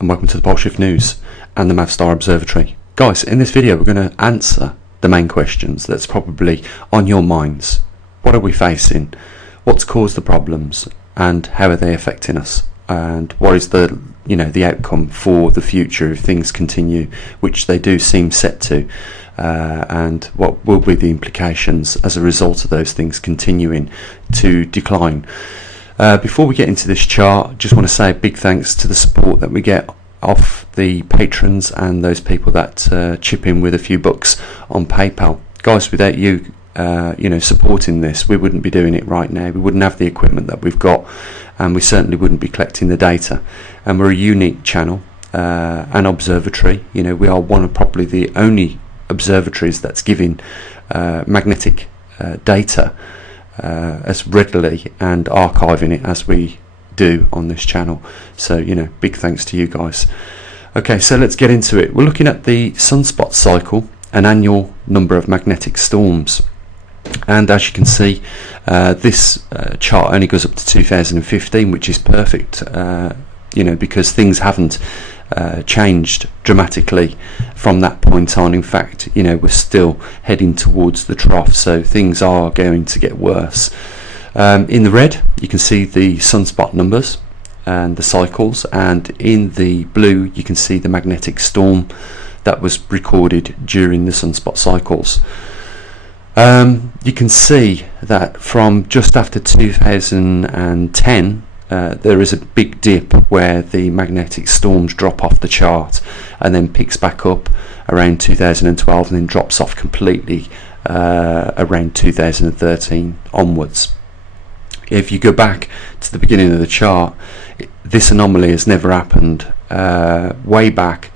and welcome to the Pole Shift News and the Mavstar Observatory. Guys, in this video we're going to answer the main questions that's probably on your minds. What are we facing? What's caused the problems? And how are they affecting us? And what is the outcome for the future if things continue, which they do seem set to, and what will be the implications as a result of those things continuing to decline. Before we get into this chart, just want to say a big thanks to the support that we get off the patrons and those people that chip in with a few bucks on PayPal. Guys, without you supporting this, we wouldn't be doing it right now. We wouldn't have the equipment that we've got, and we certainly wouldn't be collecting the data. And we're a unique channel, an observatory. We are one of probably the only observatories that's giving magnetic data as readily and archiving it as we do on this channel. So big thanks to you guys. Okay, so let's get into it. We're looking at the sunspot cycle, an annual number of magnetic storms, and as you can see, this chart only goes up to 2015, which is perfect, because things haven't changed dramatically from that point on. In fact, we're still heading towards the trough, so things are going to get worse. In the red you can see the sunspot numbers and the cycles, and in the blue you can see the magnetic storm that was recorded during the sunspot cycles. You can see that from just after 2010 there is a big dip where the magnetic storms drop off the chart and then picks back up around 2012 and then drops off completely around 2013 onwards. If you go back to the beginning of the chart, this anomaly has never happened way back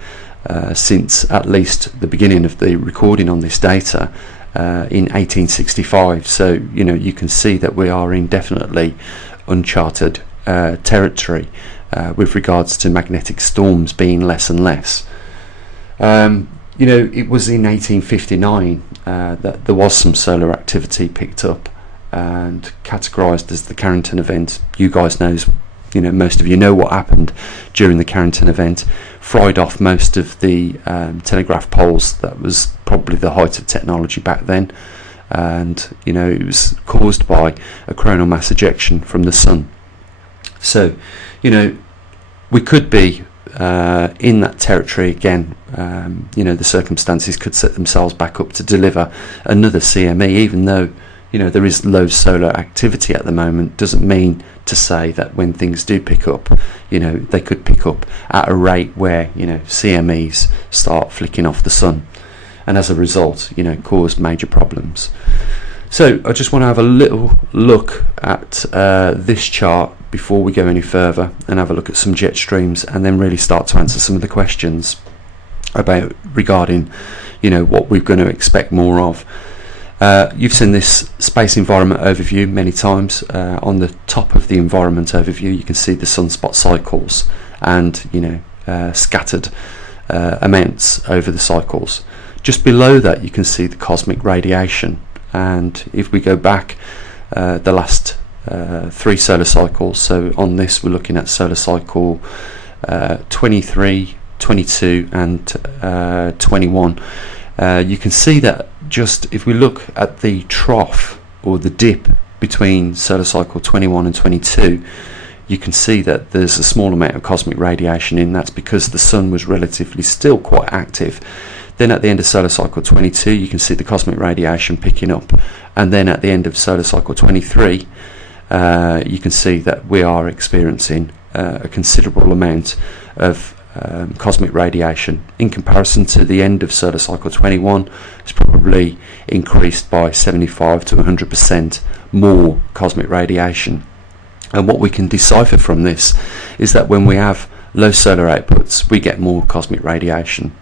since at least the beginning of the recording on this data in 1865. So you can see that we are in definitely uncharted territory with regards to magnetic storms being less and less. It was in 1859 that there was some solar activity picked up and categorized as the Carrington event. You guys most of you know what happened during the Carrington event. Fried off most of the telegraph poles. That was probably the height of technology back then, and it was caused by a coronal mass ejection from the sun. So we could be in that territory again. The circumstances could set themselves back up to deliver another CME, even though there is low solar activity at the moment. Doesn't mean to say that when things do pick up, they could pick up at a rate where CMEs start flicking off the sun, and as a result cause major problems. So I just want to have a little look at this chart before we go any further, and have a look at some jet streams, and then really start to answer some of the questions regarding what we're going to expect more of. You've seen this space environment overview many times. On the top of the environment overview you can see the sunspot cycles and scattered amounts over the cycles. Just below that you can see the cosmic radiation, and if we go back the last 3 solar cycles, so on this we're looking at solar cycle 23, 22 and 21, you can see that just if we look at the trough or the dip between solar cycle 21 and 22, you can see that there's a small amount of cosmic radiation in. That's because the sun was relatively still quite active. Then at the end of solar cycle 22 you can see the cosmic radiation picking up, and then at the end of solar cycle 23 you can see that we are experiencing a considerable amount of cosmic radiation. In comparison to the end of solar cycle 21, it's probably increased by 75 to 100% more cosmic radiation. And what we can decipher from this is that when we have low solar outputs we get more cosmic radiation.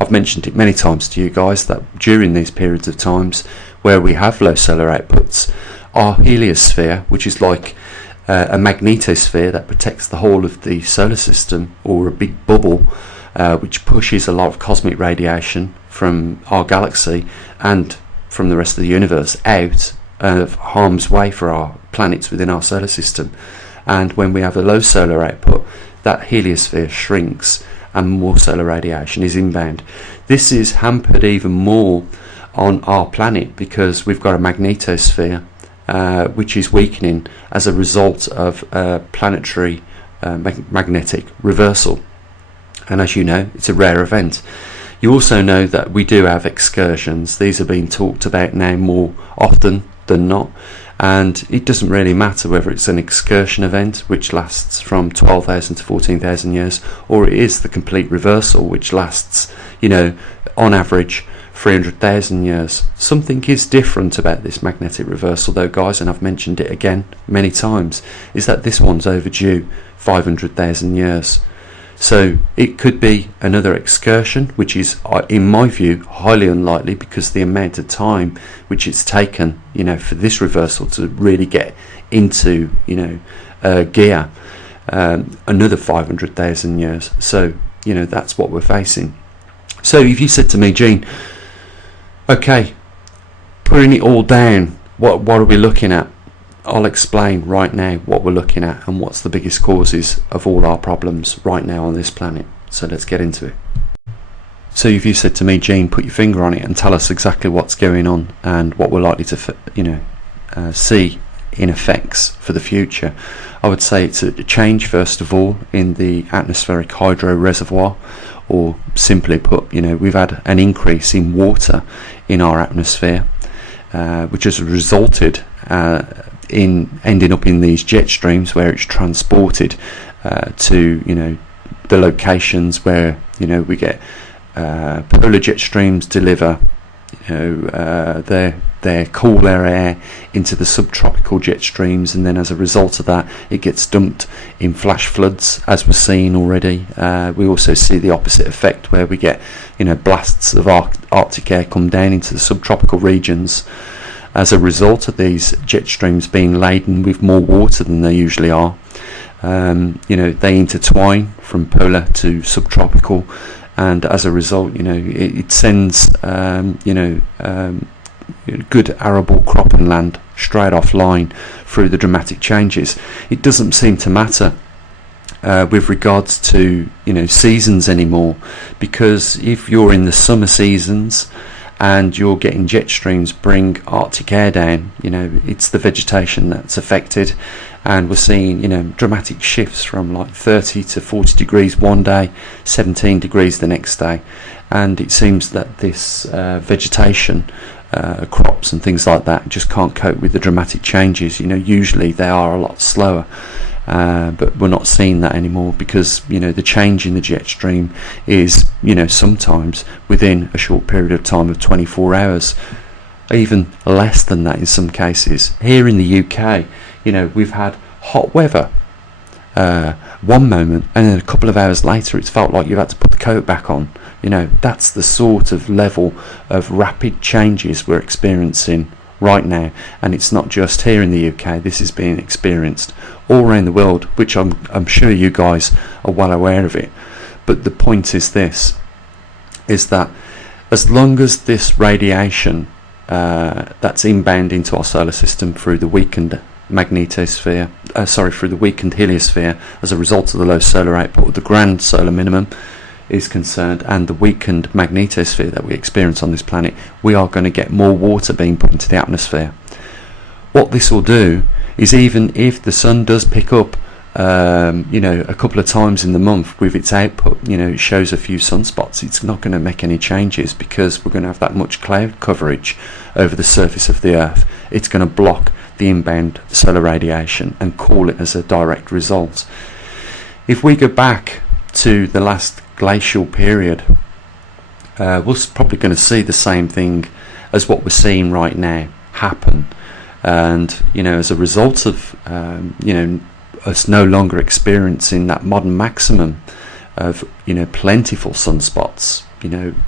I've mentioned it many times to you guys that during these periods of times where we have low solar outputs, our heliosphere, which is like a magnetosphere that protects the whole of the solar system, or a big bubble which pushes a lot of cosmic radiation from our galaxy and from the rest of the universe out of harm's way for our planets within our solar system. And when we have a low solar output, that heliosphere shrinks and more solar radiation is inbound. This is hampered even more on our planet because we've got a magnetosphere which is weakening as a result of planetary magnetic reversal. And as you know, it's a rare event. You also know that we do have excursions. These are being talked about now more often than not, and it doesn't really matter whether it's an excursion event which lasts from 12,000 to 14,000 years, or it is the complete reversal which lasts, on average 300,000 years. Something is different about this magnetic reversal though, guys, and I've mentioned it again many times, is that this one's overdue 500,000 years. So it could be another excursion, which is, in my view, highly unlikely because the amount of time which it's taken, for this reversal to really get into, gear, another 500,000 years. So, that's what we're facing. So if you said to me, Gene, okay, putting it all down, what are we looking at? I'll explain right now what we're looking at and what's the biggest causes of all our problems right now on this planet. So let's get into it. So if you said to me, Gene, put your finger on it and tell us exactly what's going on and what we're likely to see in effects for the future, I would say it's a change, first of all, in the atmospheric hydro reservoir, or simply put, we've had an increase in water in our atmosphere, which has resulted in ending up in these jet streams where it's transported to the locations where we get polar jet streams deliver their cooler air into the subtropical jet streams, and then as a result of that it gets dumped in flash floods, as we're seeing already. We also see the opposite effect where we get blasts of Arctic air come down into the subtropical regions as a result of these jet streams being laden with more water than they usually are. They intertwine from polar to subtropical, and as a result, it sends good arable cropping land straight offline through the dramatic changes. It doesn't seem to matter with regards to seasons anymore, because if you're in the summer seasons and you're getting jet streams bring Arctic air down, it's the vegetation that's affected, and we're seeing dramatic shifts from like 30 to 40 degrees one day, 17 degrees the next day, and it seems that this vegetation, crops and things like that, just can't cope with the dramatic changes. Usually they are a lot slower, but we're not seeing that anymore because the change in the jet stream is sometimes within a short period of time of 24 hours, even less than that in some cases. Here in the UK, we've had hot weather one moment, and then a couple of hours later it's felt like you've had to put the coat back on. That's the sort of level of rapid changes we're experiencing right now, and it's not just here in the UK. This is being experienced all around the world, which I'm sure you guys are well aware of it. But the point is this, is that as long as this radiation that's inbound into our solar system through the weakened magnetosphere, through the weakened heliosphere as a result of the low solar output of the grand solar minimum is concerned, and the weakened magnetosphere that we experience on this planet, we are going to get more water being put into the atmosphere. What this will do is, even if the sun does pick up a couple of times in the month with its output, it shows a few sunspots, it's not going to make any changes because we're going to have that much cloud coverage over the surface of the Earth. It's going to block the inbound solar radiation and cool it as a direct result. If we go back to the last glacial period, we're probably going to see the same thing as what we're seeing right now happen, and as a result of us no longer experiencing that modern maximum of plentiful sunspots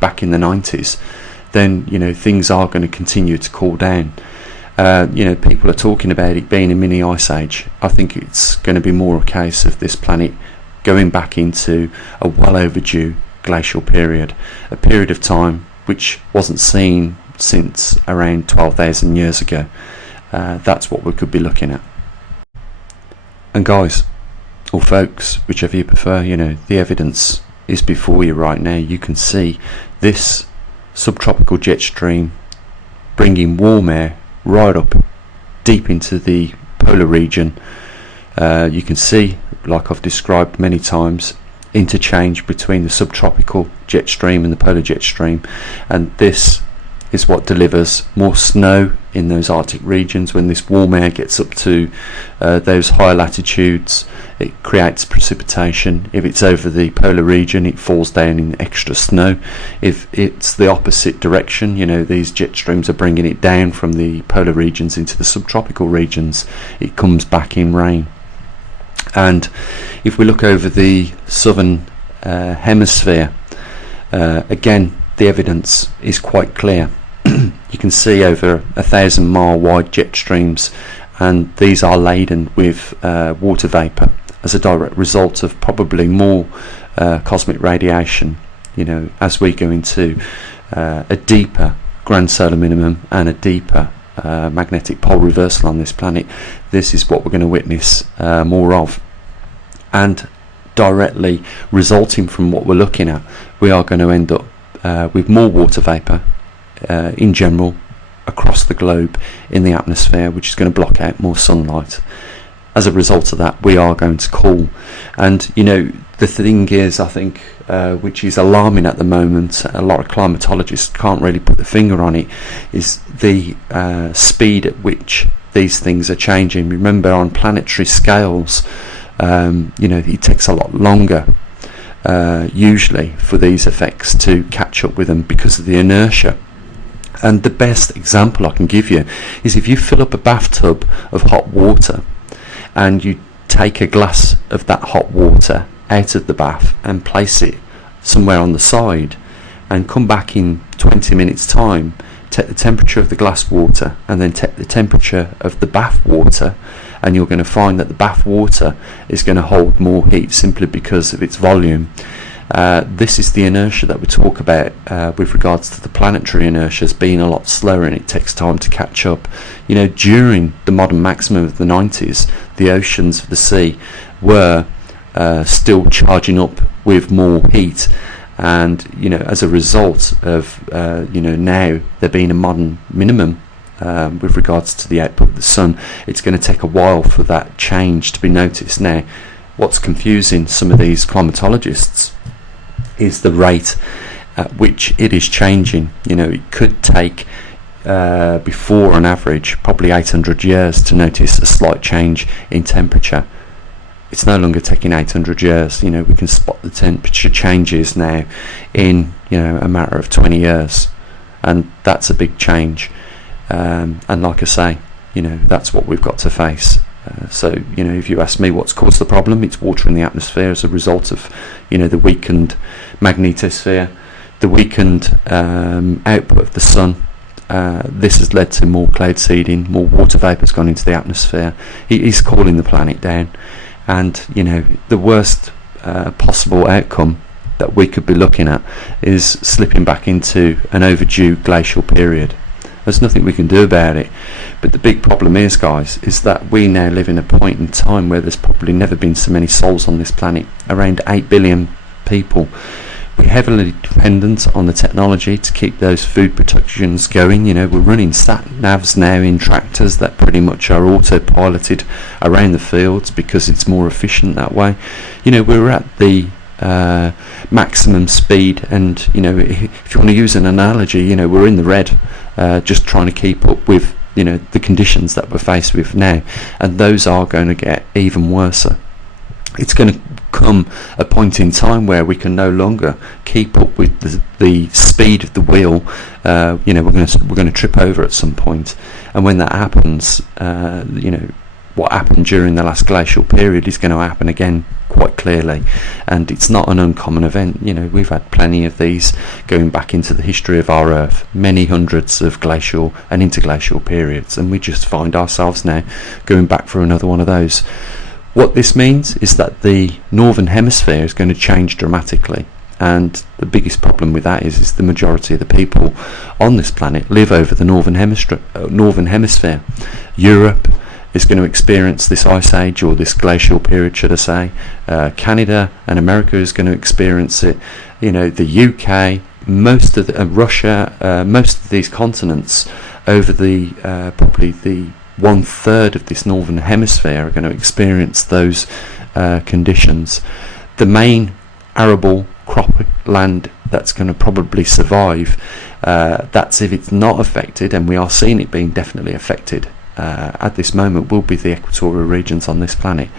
back in the 90s, then things are going to continue to cool down. People are talking about it being a mini ice age. I think it's going to be more a case of this planet going back into a well overdue glacial period, a period of time which wasn't seen since around 12,000 years ago. That's what we could be looking at. And guys, or folks, whichever you prefer, the evidence is before you right now. You can see this subtropical jet stream bringing warm air right up deep into the polar region. You can see, like I've described many times, interchange between the subtropical jet stream and the polar jet stream, and this is what delivers more snow in those Arctic regions. When this warm air gets up to those higher latitudes, it creates precipitation. If it's over the polar region, it falls down in extra snow. If it's the opposite direction, these jet streams are bringing it down from the polar regions into the subtropical regions, it comes back in rain. And if we look over the southern hemisphere, again, the evidence is quite clear. You can see over 1,000 mile wide jet streams, and these are laden with water vapour as a direct result of probably more cosmic radiation. As we go into a deeper grand solar minimum and a deeper magnetic pole reversal on this planet, this is what we're going to witness more of. And directly resulting from what we're looking at, we are going to end up with more water vapour in general across the globe in the atmosphere, which is going to block out more sunlight. As a result of that, we are going to cool. And the thing is, I think, which is alarming at the moment, a lot of climatologists can't really put the finger on it, is the speed at which these things are changing. Remember, on planetary scales, it takes a lot longer usually for these effects to catch up with them because of the inertia. And the best example I can give you is if you fill up a bathtub of hot water and you take a glass of that hot water out of the bath and place it somewhere on the side, and come back in 20 minutes time, take the temperature of the glass water and then take the temperature of the bath water, and you're going to find that the bath water is going to hold more heat simply because of its volume. This is the inertia that we talk about with regards to the planetary inertias being a lot slower, and it takes time to catch up. During the modern maximum of the 90s, the oceans of the sea were still charging up with more heat, and as a result of now there being a modern minimum with regards to the output of the sun, it's going to take a while for that change to be noticed. Now, what's confusing some of these climatologists is the rate at which it is changing. It could take before on average probably 800 years to notice a slight change in temperature. It's no longer taking 800 years. We can spot the temperature changes now in a matter of 20 years, and that's a big change. And like I say, that's what we've got to face. So if you ask me what's caused the problem, it's water in the atmosphere as a result of the weakened magnetosphere, the weakened output of the sun. This has led to more cloud seeding, more water vapour has gone into the atmosphere. It is cooling the planet down, and the worst possible outcome that we could be looking at is slipping back into an overdue glacial period. There's nothing we can do about it. But the big problem is, guys, is that we now live in a point in time where there's probably never been so many souls on this planet. Around 8 billion people. We're heavily dependent on the technology to keep those food productions going. We're running sat navs now in tractors that pretty much are autopiloted around the fields because it's more efficient that way. We're at the maximum speed, and if you want to use an analogy, we're in the red, just trying to keep up with the conditions that we're faced with now, and those are going to get even worse. It's going to come a point in time where we can no longer keep up with the speed of the wheel. We're going to trip over at some point, and when that happens, what happened during the last glacial period is going to happen again quite clearly, and it's not an uncommon event. We've had plenty of these going back into the history of our Earth, many hundreds of glacial and interglacial periods, and we just find ourselves now going back for another one of those. What this means is that the northern hemisphere is going to change dramatically, and the biggest problem with that is the majority of the people on this planet live over the northern hemisphere. Europe, is going to experience this ice age, or this glacial period, should I say. Canada and America is going to experience it. The UK, most of Russia, most of these continents over the probably the 1/3 of this northern hemisphere are going to experience those conditions. The main arable crop land that's going to probably survive, that's if it's not affected, and we are seeing it being definitely affected at this moment, will be the equatorial regions on this planet.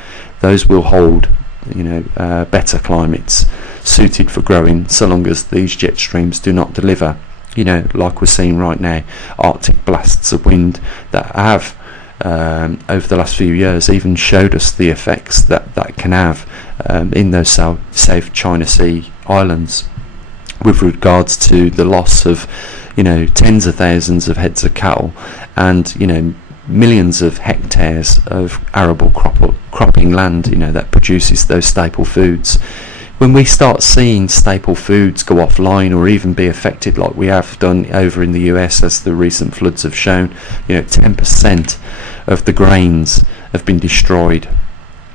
Those will hold better climates suited for growing, so long as these jet streams do not deliver, like we're seeing right now, Arctic blasts of wind that have over the last few years even showed us the effects that can have in those South China Sea islands, with regards to the loss of tens of thousands of heads of cattle, and millions of hectares of arable cropping land that produces those staple foods. When we start seeing staple foods go offline, or even be affected like we have done over in the US, as the recent floods have shown, 10% of the grains have been destroyed.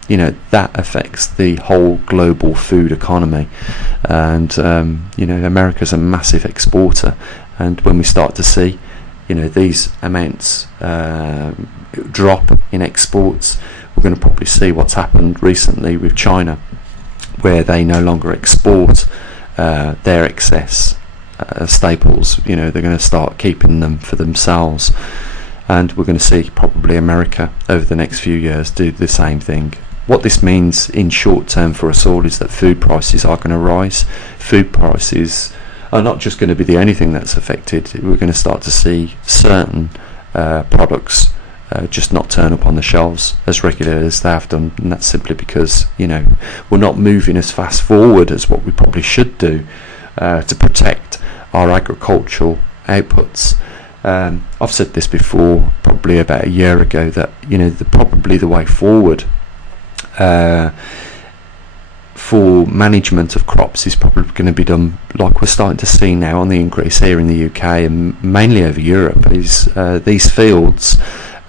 That affects the whole global food economy, and America's a massive exporter, and when we start to see these amounts drop in exports, we're going to probably see what's happened recently with China, where they no longer export their excess staples. They're going to start keeping them for themselves, and we're going to see probably America over the next few years do the same thing. What this means in short term for us all is that food prices are going to rise. Food prices are not just going to be the only thing that's affected. We're going to start to see certain products just not turn up on the shelves as regularly as they have done, and that's simply because we're not moving as fast forward as what we probably should do to protect our agricultural outputs. I've said this before, probably about a year ago, that probably the way forward for management of crops is probably going to be done like we're starting to see now on the increase here in the UK and mainly over Europe, is these fields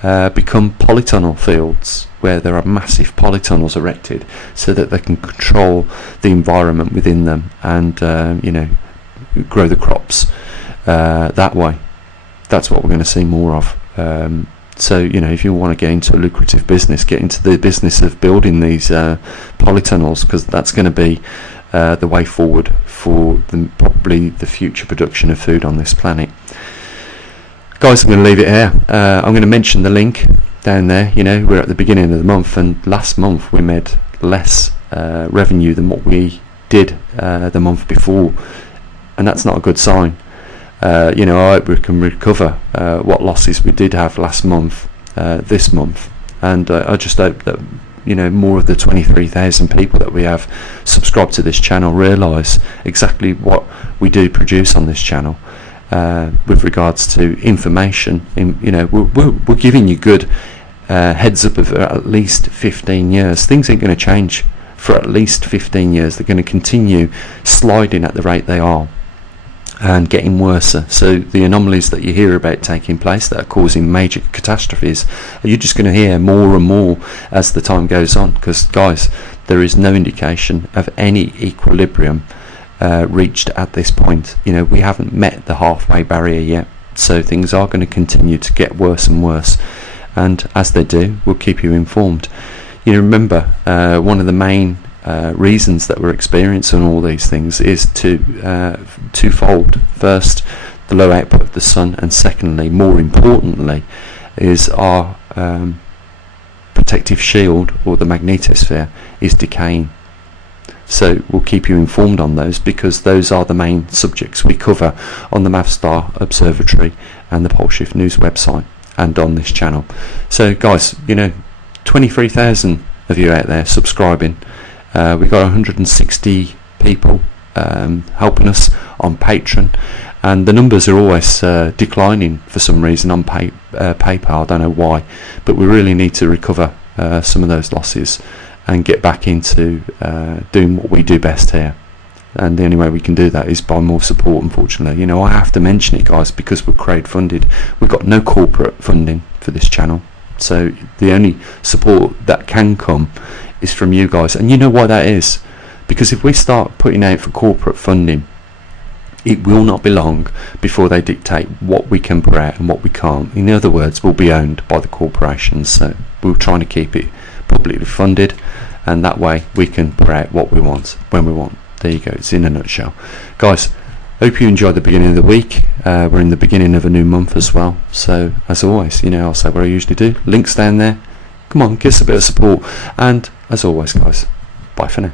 become polytunnel fields, where there are massive polytunnels erected so that they can control the environment within them and grow the crops that way. That's what we're going to see more of. So if you want to get into a lucrative business, get into the business of building these polytunnels, because that's going to be the way forward for probably the future production of food on this planet. Guys, I'm going to leave it here. I'm going to mention the link down there. We're at the beginning of the month, and last month we made less revenue than what we did the month before, and that's not a good sign. I hope we can recover what losses we did have last month, this month, and I just hope that more of the 23,000 people that we have subscribed to this channel realise exactly what we do produce on this channel with regards to information. We're giving you good heads up of at least 15 years. Things ain't going to change for at least 15 years. They're going to continue sliding at the rate they are, and getting worse. So the anomalies that you hear about taking place that are causing major catastrophes, you're just going to hear more and more as the time goes on, because guys, there is no indication of any equilibrium reached at this point. We haven't met the halfway barrier yet, so things are going to continue to get worse and worse, and as they do, we'll keep you informed. Remember, one of the main reasons that we're experiencing all these things is twofold. First, the low output of the sun, and secondly, more importantly, is our protective shield, or the magnetosphere, is decaying. So we'll keep you informed on those, because those are the main subjects we cover on the Mavstar Observatory and the Pole Shift News website and on this channel. So guys, 23,000 of you out there subscribing. We've got 160 people helping us on Patreon, and the numbers are always declining for some reason on PayPal. I don't know why, but we really need to recover some of those losses and get back into doing what we do best here. And the only way we can do that is by more support, unfortunately. I have to mention it, guys, because we're crowd funded. We've got no corporate funding for this channel. So the only support that can come is from you guys. And you know why that is? Because if we start putting out for corporate funding, it will not be long before they dictate what we can put out and what we can't. In other words, we'll be owned by the corporations. So we're trying to keep it publicly funded, and that way we can put out what we want when we want. There you go, it's in a nutshell. Guys, hope you enjoyed the beginning of the week. We're in the beginning of a new month as well. So as always, you know, I'll say what I usually do. Links down there. Come on, give us a bit of support. And as always, guys, bye for now.